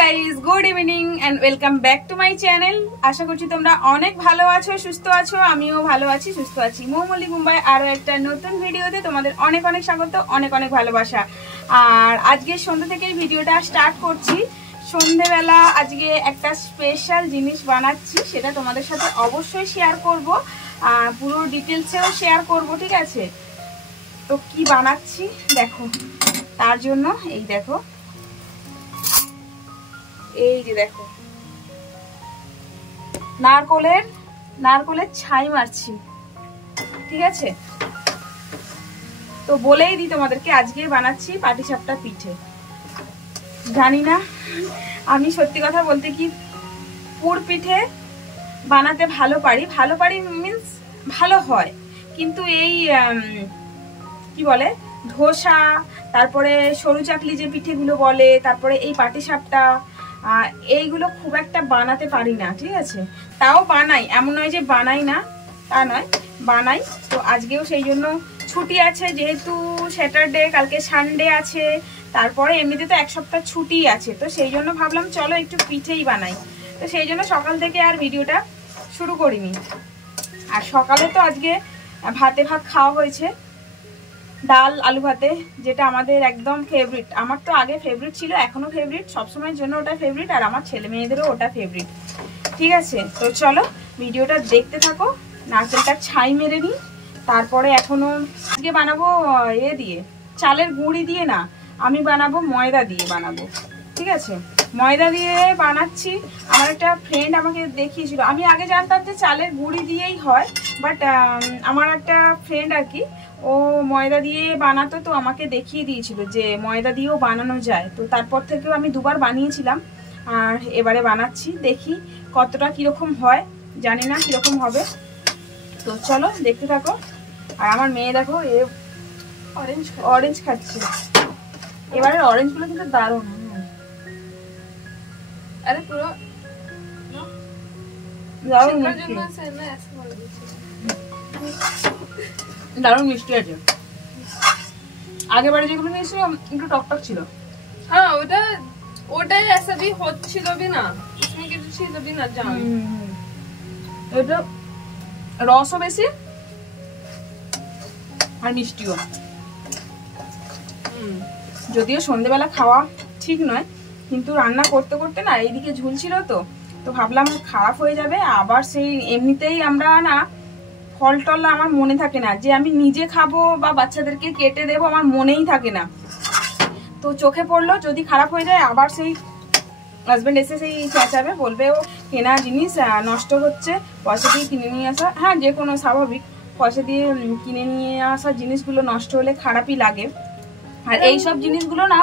Guys, good evening and welcome back to my channel. আশা করছি তোমরা অনেক ভালো আছো, সুস্থ আছো। আমিও ভালো আছি, সুস্থ আছি। মৌমলি মুম্বাই আরো একটা নতুন ভিডিওতে তোমাদের অনেক অনেক স্বাগত, অনেক অনেক ভালোবাসা। আর আজকে সন্ধ্যা থেকে ভিডিওটা স্টার্ট করছি। সন্ধ্যেবেলা আজকে একটা স্পেশাল জিনিস বানাচ্ছি, সেটা তোমাদের সাথে অবশ্যই শেয়ার করব, পুরো ডিটেলসেও শেয়ার করব, ঠিক আছে? তো কি বানাচ্ছি দেখো। তার জন্য এই দেখো, এই যে দেখো নারকলের ছাই মারছি, ঠিক আছে? তো বলেই দিই তোমাদেরকে, আজকে বানাচ্ছি পাটিসাপটা পিঠে। জানি না, আমি সত্যি কথা বলতে কি পুর পিঠে বানাতে ভালো পারি মিন্স ভালো হয়, কিন্তু এই কি বলে ধোসা, তারপরে সরু চাকলি যে পিঠেগুলো বলে, তারপরে এই পাটিসাপটা, এইগুলো খুব একটা বানাতে পারি না, ঠিক আছে? তাও বানাই, এমন নয় যে বানাই না, তা নয়, বানাই। তো আজকেও সেই জন্য ছুটি আছে, যেহেতু স্যাটারডে, কালকে সানডে আছে, তারপরে এমনিতে তো এক সপ্তাহ ছুটি আছে, তো সেই জন্য ভাবলাম চলো একটু পিঠেই বানাই। তো সেই জন্য সকাল থেকে আর ভিডিওটা শুরু করিনি। আর সকালে তো আজকে ভাত খাওয়া হয়েছে, ডাল আলু ভাতে, যেটা আমাদের একদম ফেভারিট। আমার তো আগে ফেভারিট ছিল, এখনো ফেভারিট, সবসময়ের জন্য ওটা ফেভারিট, আর আমার ছেলে মেয়েদেরও ওটা ফেভারিট, ঠিক আছে? তো চলো ভিডিওটা দেখতে থাকো। নারকেলটা ছাই মেরে নিই, তারপরে এখনো আজকে বানাবো দিয়ে, চালের গুঁড়ি দিয়ে না, আমি বানাবো ময়দা দিয়ে বানাবো, ঠিক আছে? ময়দা দিয়ে বানাচ্ছি। আমার একটা ফ্রেন্ড আমাকে দেখিয়েছিল, আমি আগে জানতাম যে চালের গুঁড়ি দিয়েই হয়, বাট আমার একটা ফ্রেন্ড আর কি, ও ময়দা দিয়ে বানাতো, তো আমাকে দেখিয়ে দিয়েছিল যে ময়দা দিয়েও বানানো যায়। তো তারপর থেকেও আমি দুবার বানিয়েছিলাম, আর এবারে বানাচ্ছি, দেখি কতটা কীরকম হয়, জানি না কীরকম হবে। তো চলো দেখতে থাকো। আর আমার মেয়ে দেখো, এ অরেঞ্জ খাচ্ছে। এবারের অরেঞ্জগুলো কিন্তু দারুণ, আরে পুরো দারুণ মিষ্টি আছে। আগেবারে যেগুলো নিয়েছিলাম একটু টকটক ছিল। হ্যাঁ, ওটাই ऐसा भी হচ্ছিল भी না, इसमें কিছু ছিল भी না জান। এটা রসও বেশি আর মিষ্টিও। যদিও সন্ধ্যেবেলা খাওয়া ঠিক নয়, কিন্তু রান্না করতে করতে না এইদিকে ঝুলছিল, তো ভাবলাম খারাপ হয়ে যাবে। আবার সেই এমনিতেই আমরা না ফল টল আমার মনে থাকে না, যে আমি নিজে খাবো বা বাচ্চাদেরকে কেটে দেবো, আমার মনেই থাকে না। তো চোখে পড়লো যদি খারাপ হয়ে যায়, আবার সেই হাজব্যান্ড এসে সেই চেঁচাবে, বলবে ও কেনা জিনিস নষ্ট হচ্ছে, পয়সা দিয়ে কিনে নিয়ে আসা। হ্যাঁ, যে কোনো স্বাভাবিক, পয়সা দিয়ে কিনে নিয়ে আসা জিনিসগুলো নষ্ট হলে খারাপই লাগে। আর এইসব জিনিসগুলো না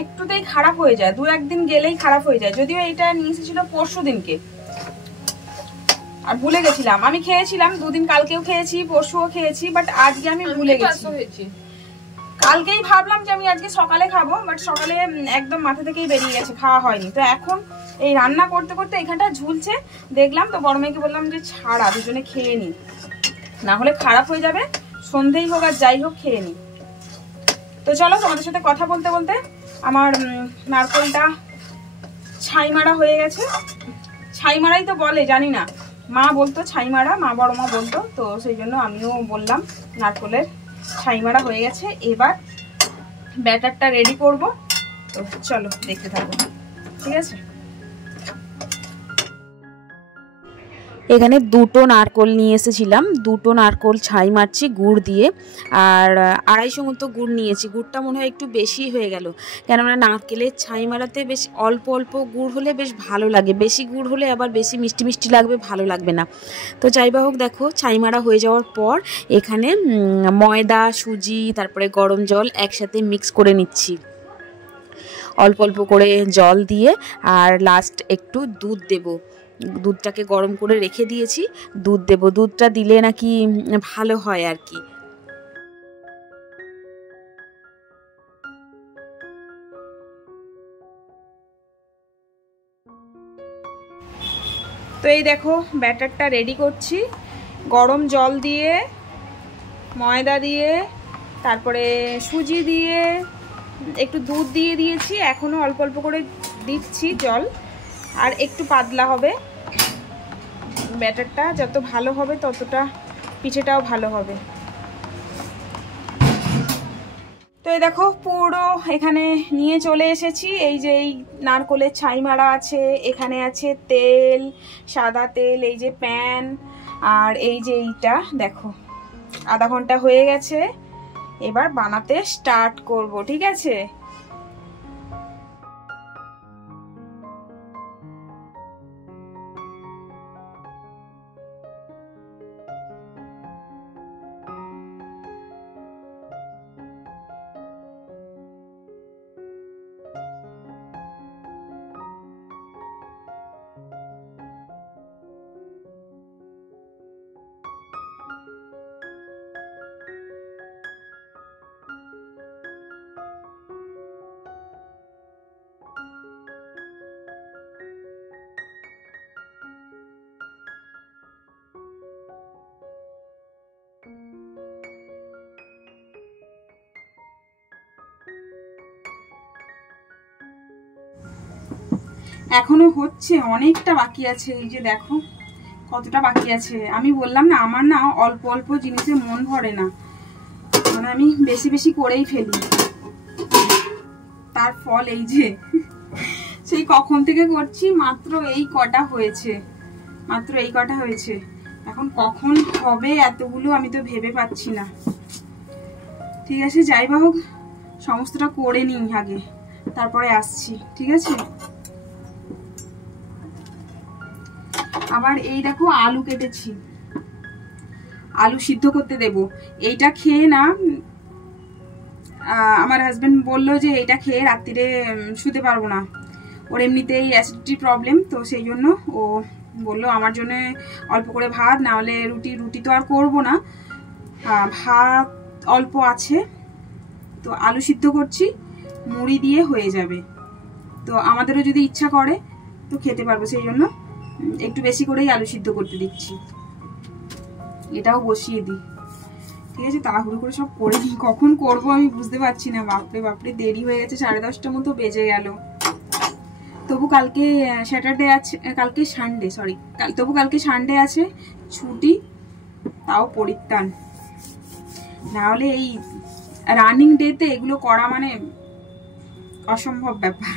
একটুতেই খারাপ হয়ে যায়, দু একদিন গেলেই খারাপ হয়ে যায়। যদিও এইটা নিয়ে এসেছিল পরশু দিনকে, আর ভুলে গেছিলাম। আমি খেয়েছিলাম দুদিন, কালকেও খেয়েছি, পরশুও খেয়েছি, বাট আজকে আমি ভুলে গেছি। কালকেই ভাবলাম যে আমি আজকে সকালে খাবো, বাট সকালে একদম মাথা থেকেই বেরিয়ে গেছে, খাওয়া হয়নি। তো এখন এই রান্না করতে করতে এখানটা ঝুলছে দেখলাম, তো বড় মেয়েকে বললাম যে ছাড়া, দুজনে খেয়ে নি, না হলে খারাপ হয়ে যাবে। সন্ধেই হোক আর যাই হোক, খেয়ে নি। তো চলো তোমাদের সাথে কথা বলতে বলতে আমার নারকেলটা ছাই মারা হয়ে গেছে। ছাই মারাই তো বলে, জানি না, মা বলতো ছাই মারা, বড় মা বলতো, তো সেই জন্য আমিও বললাম নারকেলের ছাই মারা হয়ে গেছে। এবার ব্যাটারটা রেডি করব, তো চলো দেখতে থাকো, ঠিক আছে? এখানে দুটো নারকোল নিয়ে এসেছিলাম, দুটো নারকোল ছাই মারছি গুড় দিয়ে, আর 250 মতো গুড় নিয়েছি। গুড়টা মনে হয় একটু বেশি হয়ে গেল, কেননা নারকেলের ছাই মারাতে বেশ অল্প অল্প গুড় হলে বেশ ভালো লাগে, বেশি গুড় হলে আবার বেশি মিষ্টি মিষ্টি লাগবে, ভালো লাগবে না। তো যাই বা হোক, দেখো ছাই মারা হয়ে যাওয়ার পর এখানে ময়দা, সুজি, তারপরে গরম জল একসাথে মিক্স করে নিচ্ছি, অল্প অল্প করে জল দিয়ে। আর লাস্ট একটু দুধ দেব, দুধটাকে গরম করে রেখে দিয়েছি, দুধ দেব, দুধটা দিলে নাকি ভালো হয় আর কি। তো এই দেখো ব্যাটারটা রেডি করছি, গরম জল দিয়ে, ময়দা দিয়ে, তারপরে সুজি দিয়ে, একটু দুধ দিয়ে দিয়েছি, এখনও অল্প অল্প করে দিচ্ছি জল, আর একটু পাতলা হবে ব্যাটারটা। যত ভালো হবে ততটা পিঠেটাও ভালো হবে। তো এই দেখো পুরো এখানে নিয়ে চলে এসেছি। এই যে এই নারকোলের ছাই মারা আছে, এখানে আছে তেল, সাদা তেল, এই যে প্যান, আর এই যে এইটা দেখো আধা ঘন্টা হয়ে গেছে। এবার বানাতে স্টার্ট করব, ঠিক আছে? এখনো হচ্ছে, অনেকটা বাকি আছে। এই যে দেখো কতটা বাকি আছে। আমি বললাম না, আমার না অল্প অল্প জিনিসে মন ভরে না, মানে আমি বেশি বেশি করেই ফেলি। তার ফল এই যে সেই কখন থেকে করছি, মাত্র এই কটা হয়েছে, মাত্র এই কটা হয়েছে। এখন কখন হবে এতগুলো আমি তো ভেবে পাচ্ছি না। ঠিক আছে, যাই বা হোক সমস্তটা করে নিই আগে, তারপরে আসছি, ঠিক আছে? আবার এই দেখো আলু কেটেছি, আলু সিদ্ধ করতে দেব। এইটা খেয়ে না আমার হাজবেন্ড বললো যে এইটা খেয়ে রাত্রিরে শুতে পারবো না, ওর এমনিতেই অ্যাসিডিটি প্রবলেম, তো সেই জন্য ও বললো আমার জন্য অল্প করে ভাত, না হলে রুটি তো আর করবো না, ভাত অল্প আছে, তো আলু সিদ্ধ করছি, মুড়ি দিয়ে হয়ে যাবে। তো আমাদেরও যদি ইচ্ছা করে তো খেতে পারবো, সেই জন্য একটু বেশি করেই আলু সিদ্ধ করতে দিচ্ছি। এটাও বসিয়ে দিই, ঠিক আছে? তাড়াহুড়ো করে সব করে দিই, কখন করবো আমি বুঝতে পারছি না। বাপরে বাপরে, দেরি হয়ে গেছে, 10:30 মতো বেজে গেল। তবু কালকে স্যাটারডে আছে, কালকে সানডে, সরি, তবু কালকে সানডে আছে, ছুটি, তাও পরিত্রাণ। নাহলে এই রানিং ডেতে এগুলো করা মানে অসম্ভব ব্যাপার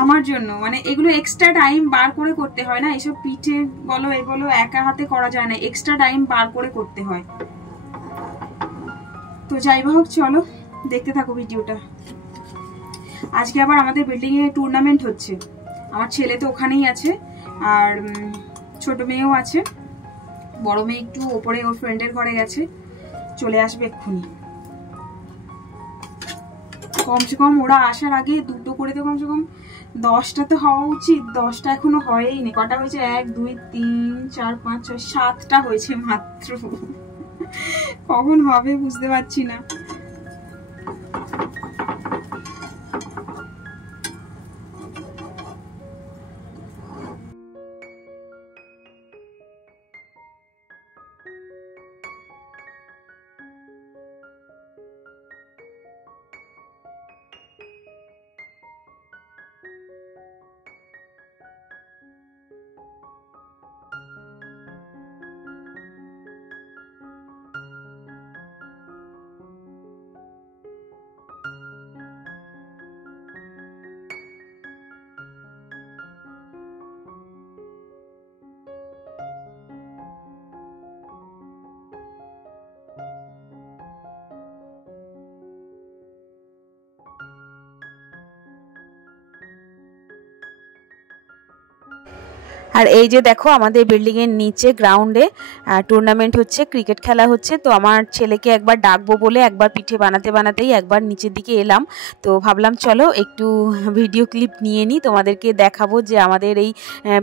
আমার জন্য। মানে এগুলো এক্সট্রা টাইম বার করে করতে হয় না, এইসব পিঠে বলো এই বলো একা হাতে করা যায় না, এক্সট্রা টাইম বার করে করতে হয়। তো যাই হোক, চলো দেখতে থাকো ভিডিওটা। আজকে আবার আমাদের বিল্ডিং এ টুর্নামেন্ট হচ্ছে, আমার ছেলে তো ওখানেই আছে, আর ছোট মেয়েও আছে। বড় মেয়ে একটু ওপরে ওর ফ্রেন্ডের ঘরে গেছে, চলে আসবে এক্ষুনি। কমসে কম ওরা আসার আগে দুটো করে তো কমসে কম 10টা তো হওয়া উচিত। 10টা এখনো হয়ইনি। কটা হয়েছে? 1 2 3 4 5 6 7টা হয়েছে মাত্র। কখন হবে বুঝতে পারছি না। আর এই যে দেখো আমাদের বিল্ডিং এর নিচে গ্রাউন্ডে টুর্নামেন্ট হচ্ছে, ক্রিকেট খেলা হচ্ছে। তো আমার ছেলেকে একবার ডাকবো বলে একবার পিঠে বানাতে বানাতেই একবার নিচের দিকে এলাম। তো ভাবলাম চলো একটু ভিডিও ক্লিপ নিয়ে নিই, তোমাদেরকে দেখাবো যে আমাদের এই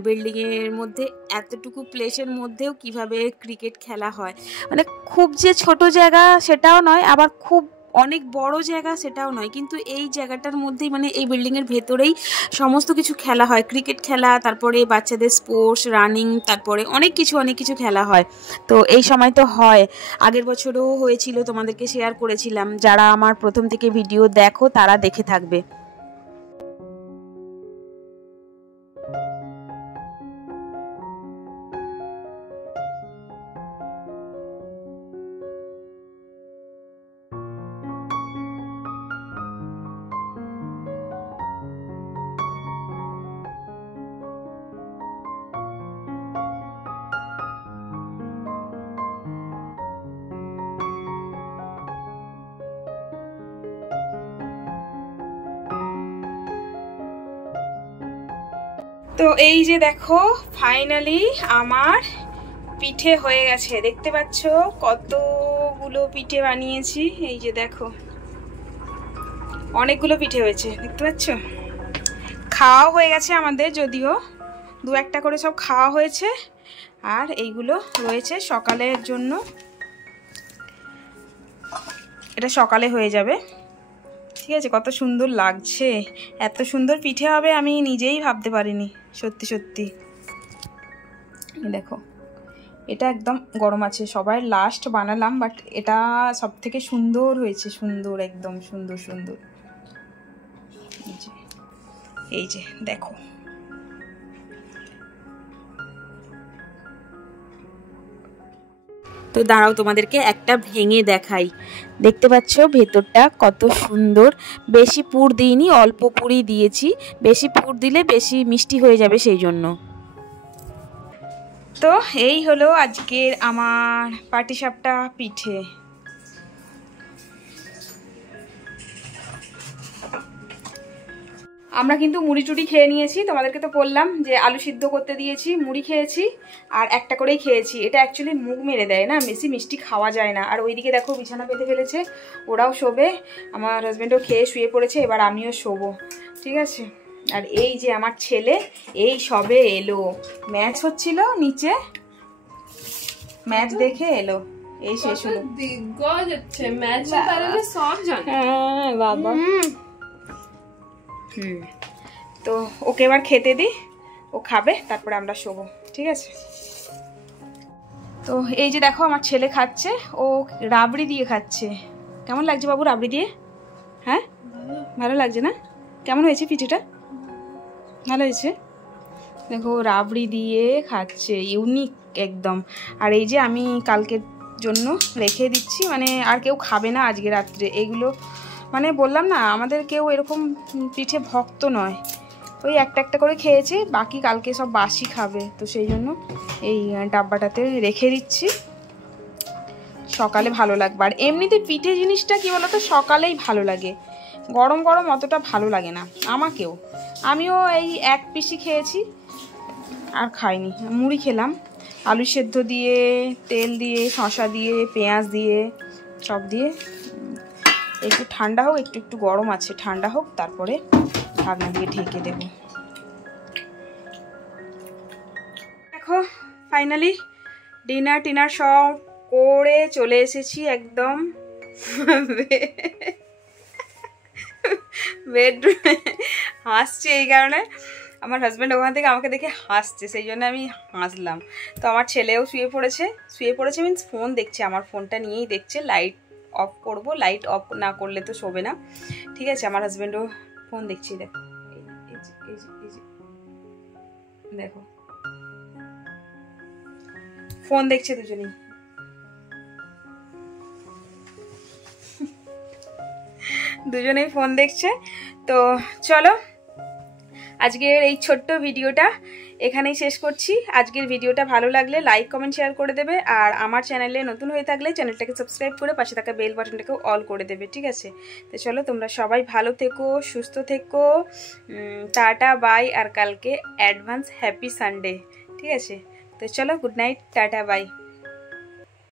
বিল্ডিং এর মধ্যে এতটুকু প্লেসের মধ্যেও কিভাবে ক্রিকেট খেলা হয়। মানে খুব যে ছোট জায়গা সেটাও নয়, আবার খুব অনেক বড় জায়গা সেটাও নয়, কিন্তু এই জায়গাটার মধ্যেই মানে এই বিল্ডিংয়ের ভেতরেই সমস্ত কিছু খেলা হয়। ক্রিকেট খেলা, তারপরে বাচ্চাদের স্পোর্টস, রানিং, তারপরে অনেক কিছু খেলা হয়। তো এই সময় তো হয়, আগের বছরও হয়েছিল, তোমাদেরকে শেয়ার করেছিলাম। যারা আমার প্রথম থেকে ভিডিও দেখো তারা দেখে থাকবে। তো এই যে দেখো ফাইনালি আমার পিঠে হয়ে গেছে, দেখতে পাচ্ছ কতগুলো পিঠে বানিয়েছি। এই যে দেখো অনেকগুলো পিঠে হয়েছে, দেখতে পাচ্ছ। খাওয়া হয়ে গেছে আমাদের, যদিও দু একটা করে সব খাওয়া হয়েছে, আর এইগুলো রয়েছে সকালের জন্য। এটা সকালে হয়ে যাবে, ঠিক আছে। কত সুন্দর লাগছে, এত সুন্দর পিঠে হবে আমি নিজেই ভাবতে পারিনি, সত্যি সত্যি। দেখো এটা একদম গরম আছে, সবাই লাস্ট বানালাম, বাট এটা সব থেকে সুন্দর হয়েছে, সুন্দর একদম সুন্দর সুন্দর। এই যে দেখো তো দাঁড়াও তোমাদেরকে একটা ভেঙে দেখাই। দেখতে পাচ্ছ ভেতরটা কত সুন্দর। বেশি পুর দিইনি, অল্প পুরই দিয়েছি, বেশি পুর দিলে বেশি মিষ্টি হয়ে যাবে সেই জন্য। তো এই হলো আজকের আমার পাটিসাপটা পিঠে। আমরা কিন্তু মুড়ি টুড়ি খেয়ে নিয়েছি, তোমাদেরকে তো বললাম যে আলু সিদ্ধ করতে দিয়েছি, মুড়ি খেয়েছি, আর একটা করেই খেয়েছি। এটা অ্যাকচুয়ালি মুখ মেরে দেয় না, বেশি মিষ্টি খাওয়া যায় না। আর ওইদিকে দেখো বিছানা পেতে ফেলেছে, ওরাও শোবে, আমার হাজব্যান্ডও খেয়ে শুয়ে পড়েছে, এবার আমিও শোবো, ঠিক আছে। আর এই যে আমার ছেলে এই সবে এলো, ম্যাচ হচ্ছিল নিচে, ম্যাচ দেখে এলো, এই শেষ হলো। দিগ্গজ হচ্ছে ম্যাচ তাহলে সব জানে। হ্যাঁ বাবা। তো ওকে এবার খেতে দিই, ও খাবে, তারপরে আমরা শোবো, ঠিক আছে। তো এই যে দেখো আমার ছেলে খাচ্ছে, ও রাবড়ি দিয়ে খাচ্ছে। কেমন লাগছে বাবু রাবড়ি দিয়ে? হ্যাঁ ভালো লাগছে না? কেমন হয়েছে পিঠেটা? ভালো হয়েছে। দেখো রাবড়ি দিয়ে খাচ্ছে, ইউনিক একদম। আর এই যে আমি কালকের জন্য রেখে দিচ্ছি, মানে আর কেউ খাবে না আজকে রাত্রে এগুলো, মানে বললাম না আমাদের কেউ এরকম পিঠে ভক্ত নয়, ওই একটা একটা করে খেয়েছে, বাকি কালকে সব বাসি খাবে, তো সেই জন্য এই ডাব্বাটাতে রেখে দিচ্ছি, সকালে ভালো লাগবে। আর এমনিতে পিঠে জিনিসটা কি বলতো, সকালেই ভালো লাগে, গরম গরম অতটা ভালো লাগে না আমাকেও। আমিও এই এক পিসি খেয়েছি আর খাইনি, মুড়ি খেলাম আলু সেদ্ধ দিয়ে, তেল দিয়ে, শসা দিয়ে, পেঁয়াজ দিয়ে, সব দিয়ে। একটু ঠান্ডা হোক, একটু একটু গরম আছে, ঠান্ডা হোক, তারপরে ঢাকনা দিয়ে ঢেকে দেব। দেখো ফাইনালি ডিনার টিনার সব করে চলে এসেছি একদম বেডরুমে। হাসছে এই কারণে, আমার হাজব্যান্ড ওখান থেকে আমাকে দেখে হাসছে, সেই জন্য আমি হাসলাম। তো আমার ছেলেও শুয়ে পড়েছে মিন্স ফোন দেখছে, আমার ফোনটা নিয়েই দেখছে। লাইট অফ করব, লাইট অফ না করলে তো শোবে না, ঠিক আছে। আমার হাজব্যান্ডও ফোন দেখছি, দেখো দেখো ফোন দেখছে, দুজনেই ফোন দেখছে। তো চলো আজকের এই ছোট্ট ভিডিওটা এখানেই শেষ করছি। আজকের ভিডিওটা ভালো লাগলে লাইক কমেন্ট শেয়ার করে দেবে, আর আমার চ্যানেলে নতুন হয়ে থাকলে চ্যানেলটাকে সাবস্ক্রাইব করে পাশে থাকা বেল বাটনটাকেও অল করে দেবে, ঠিক আছে। তো চলো তোমরা সবাই ভালো থেকো, সুস্থ থেকো, টাটা বাই, আর কালকে অ্যাডভান্স হ্যাপি সানডে, ঠিক আছে। তো চলো গুড নাইট, টাটা বাই।